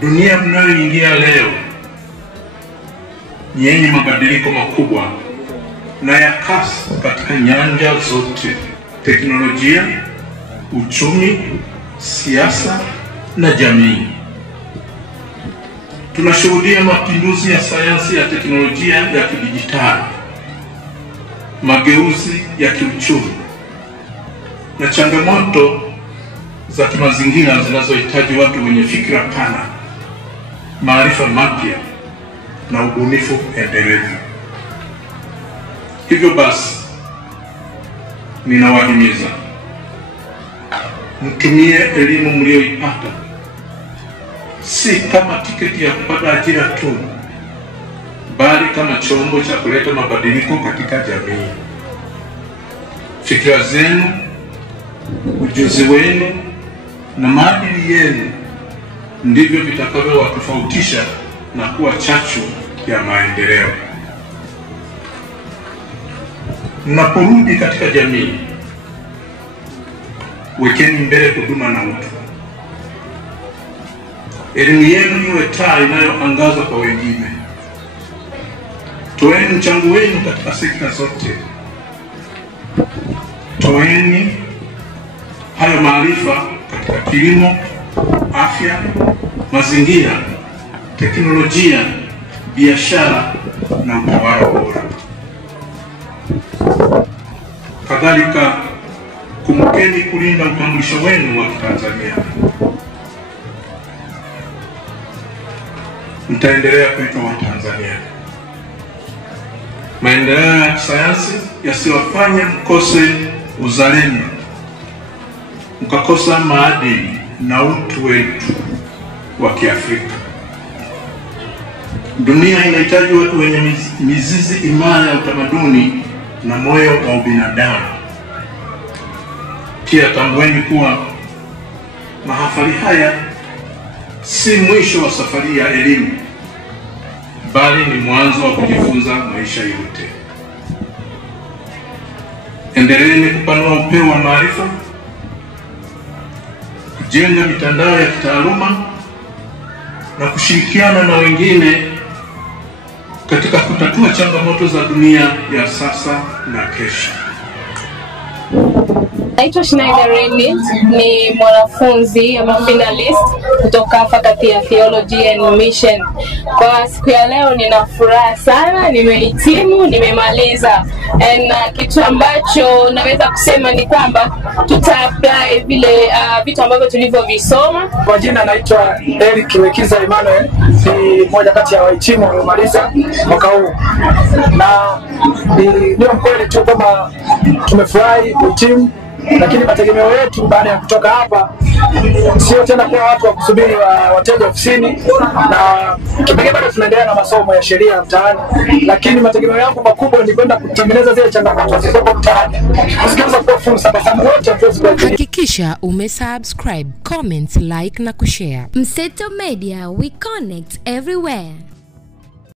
Dunia mnayoingia leo yenye mabadiliko makubwa na ya kasi katika nyanja zote: teknolojia, uchumi, siasa na jamii. Tunashuhudia mapinduzi ya sayansi ya teknolojia ya kidijitali, mageuzi ya kiuchumi na changamoto za kimazingira zinazohitaji watu wenye fikra pana, maarifa mapya na ubunifu endelevu. Hivyo basi, ninawahimiza mtumie elimu mlioipata si kama tiketi ya kupata ajira tu, bali kama chombo cha kuleta mabadiliko katika jamii. Fikra zenu, ujuzi wenu na maadili yenu ndivyo vitakavyowatofautisha na kuwa chachu ya maendeleo. Mnaporudi katika jamii, wekeni mbele huduma na utu. Elimu yenu iwe taa inayoangaza kwa wengine. Toeni mchango wenu katika sekta zote. Toeni hayo maarifa katika kilimo, afya, mazingira, teknolojia, biashara na utawala bora. Kadhalika, kumbukeni kulinda utambulisho wenu wa Tanzania. Mtaendelea kuitwa Watanzania. Maendeleo ya kisayansi yasiwafanye mkose uzalendo, mkakosa maadili na utu wetu wa Kiafrika. Dunia inahitaji watu wenye mizizi imara ya utamaduni na moyo wa ubinadamu. Pia tambueni kuwa mahafali haya si mwisho wa safari ya elimu, bali ni mwanzo wa kujifunza maisha yote. Endeleeni kupanua upeo wa maarifa, kujenga mitandao ya kitaaluma na kushirikiana na wengine katika kutatua changamoto za dunia ya sasa na kesho. Naitwa Schneider Renit, ni mwanafunzi ama finalist kutoka Faculty ya Theology and Mission. Kwa siku ya leo nina furaha sana, nimehitimu, nimemaliza. Na kitu ambacho naweza kusema ni kwamba tuta-apply vile vitu ambavyo tulivyovisoma. Kwa jina naitwa Eric Wekiza Emmanuel, ni mmoja kati ya wahitimu waliomaliza mwaka huu. Na ndio mkweli tu kwamba tumefurahi kuhitimu, lakini mategemeo yetu baada ya kutoka hapa sio tena kwa watu wa kusubiri wateja ofisini, na kipekee bado tunaendelea na masomo ya sheria mtaani, lakini mategemeo yangu makubwa ni kwenda kutengeneza zile changamoto zilizopo mtaani, kusikiliza kwa fursa kwa sababu wote hatuwezi kuajiri. Hakikisha umesubscribe, comment, like na kushare. Mseto Media, we connect everywhere.